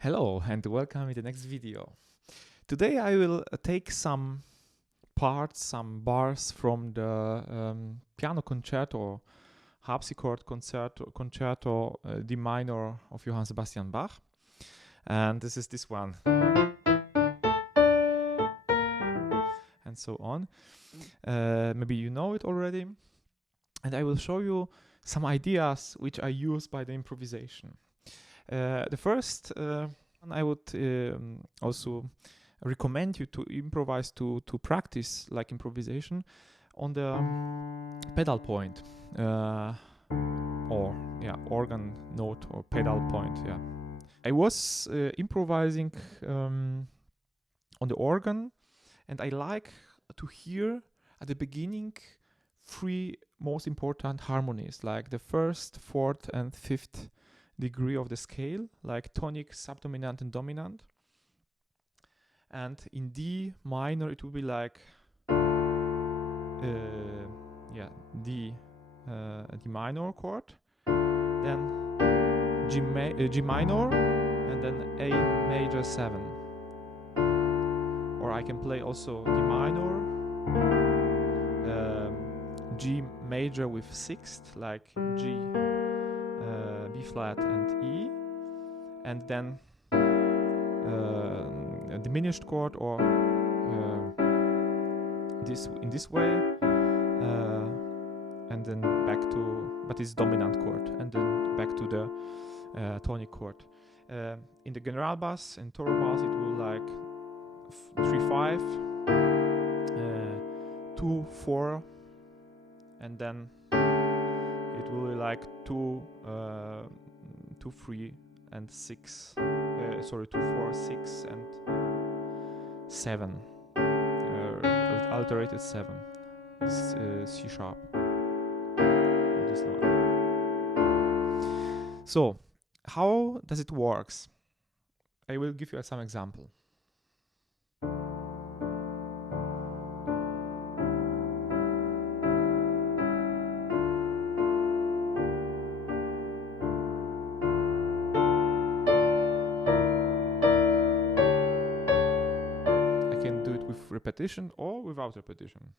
Hello and welcome in the next video. Today I will take some parts, some bars from the piano concerto, harpsichord concerto D minor of Johann Sebastian Bach. And this is this one. And so on. Maybe you know it already. And I will show you some ideas which I use by the improvisation. The first one I would also recommend you to improvise, to practice like improvisation on the pedal point or organ note or pedal point. I was improvising on the organ, and I like to hear at the beginning three most important harmonies, like the first, fourth, and fifth degree of the scale, like tonic, subdominant, and dominant. And in D minor, it will be like D minor chord, then G minor, and then A major 7. Or I can play also D minor, G major with sixth, like G, B flat, and E, and then a diminished chord, or in this way, and then back to, but it's dominant chord, and then back to the tonic chord. In the general bass and toro bass, it will like 3-5, 2-4, and then it will be like 2-3 and 6. 2-4, 6, and 7. Alterated 7. This C sharp. This one. So, how does it works? I will give you some example. With repetition or without repetition.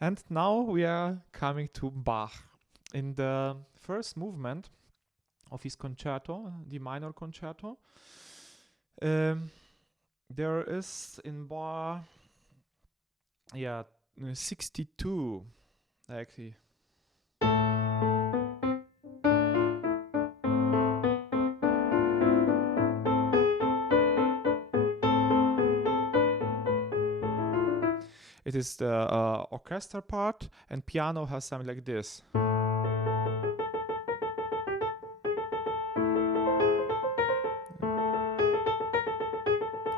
And now we are coming to Bach. In the first movement of his concerto, the minor concerto, there is in bar 62 actually. It is the orchestra part, and piano has something like this.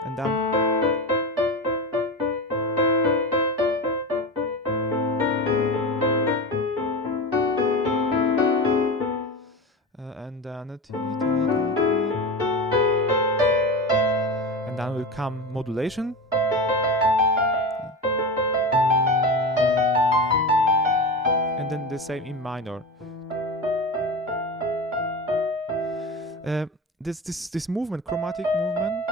And then will come modulation. And then the same in minor. This movement, chromatic movement.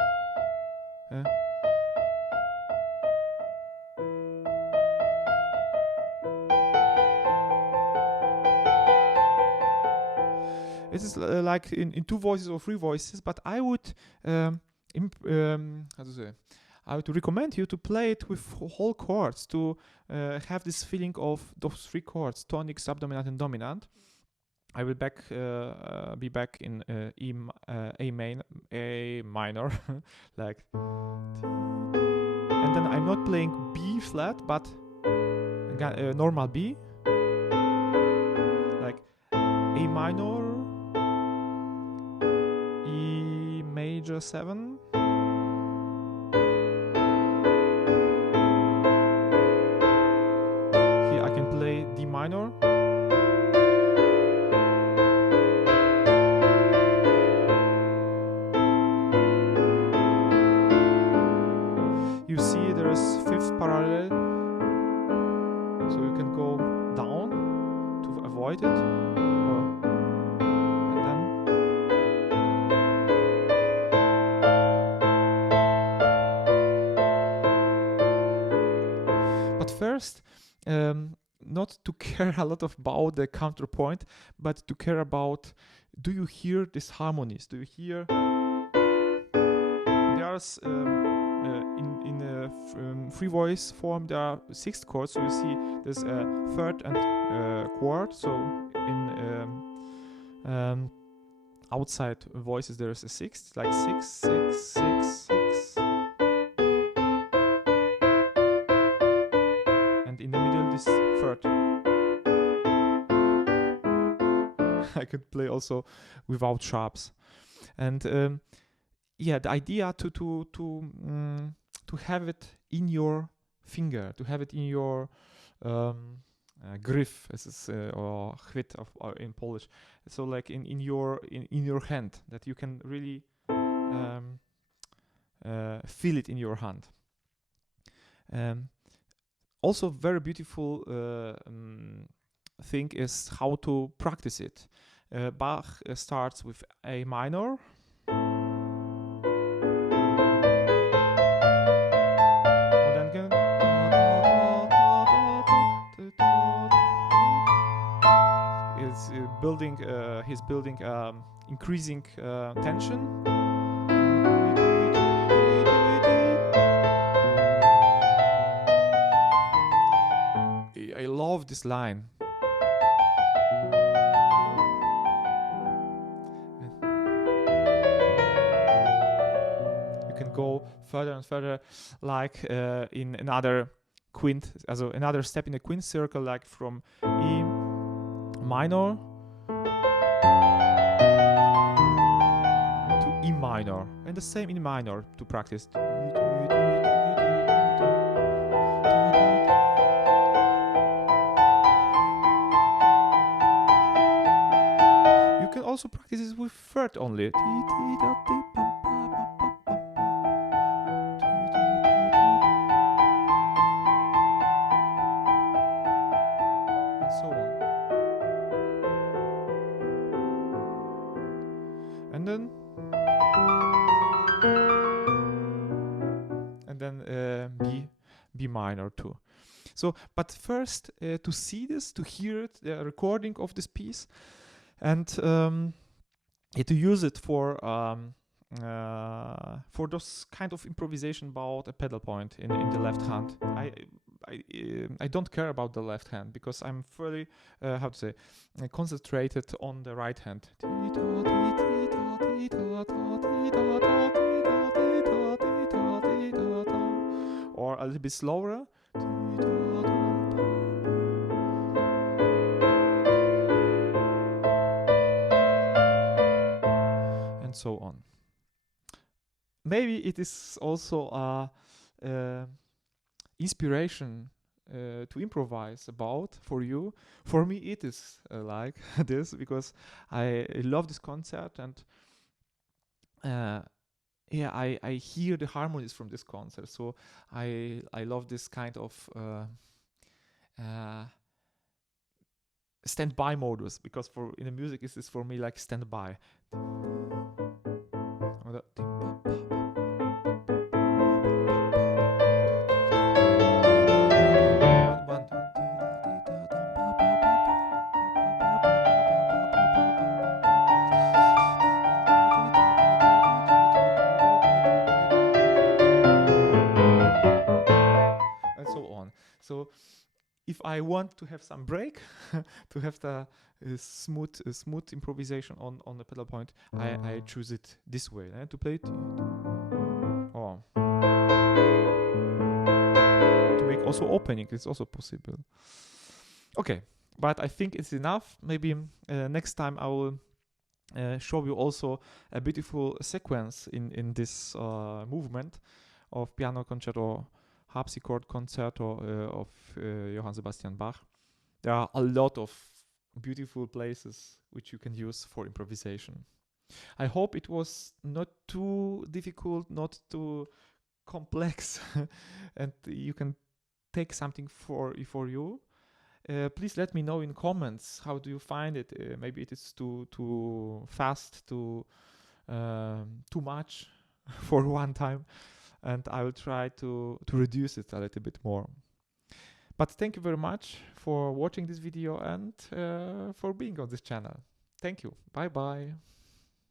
It is like in two voices or three voices, but I would I would recommend you to play it with whole chords to have this feeling of those three chords: tonic, subdominant, and dominant. I will be back in A minor, like, and then I'm not playing B flat, but normal B, like A minor, E major 7, minor. You see there's fifth parallel, so you can go down to avoid it, and then but first, not to care a lot about the counterpoint, but to care about, do you hear these harmonies? Do you hear there's in a free voice form there are sixth chords, so you see there's a third and chord. So in outside voices there's a sixth, like 6 6 6 6, and in the middle this third. I could play also without sharps, and yeah, the idea to have it in your finger, to have it in your griff, as is or chwyt in Polish. So like in your hand, that you can really feel it in your hand. Also, very beautiful thing is how to practice it. Bach starts with A minor. He's building increasing tension. I love this line. You can go further and further, like in another quint, also another step in a quint circle, like from E minor to E minor, and the same in minor to practice. You can also practice this with third only. And so on. And then B minor too. So, but first to see this, to hear it, the recording of this piece, and to use it for those kind of improvisation about a pedal point in the left hand. I don't care about the left hand because I'm fully concentrated on the right hand. Or a little bit slower. And so on. Maybe it is also inspiration to improvise about for you. For me, it is like this, because I love this concert, and yeah, I hear the harmonies from this concert. So I love this kind of standby modus, because in the music it is for me like standby. So if I want to have some break, to have the smooth improvisation on the pedal point, I choose it this way, to play it. Or to make also opening, it's also possible. Okay, but I think it's enough. Maybe next time I will show you also a beautiful sequence in this movement of piano concerto harpsichord concerto of Johann Sebastian Bach. there are a lot of beautiful places which you can use for improvisation. I hope it was not too difficult, not too complex, and you can take something for you. Please let me know in comments, how do you find it? Maybe it is too fast, too much for one time, and I will try to reduce it a little bit more. But thank you very much for watching this video and for being on this channel. Thank you. Bye bye.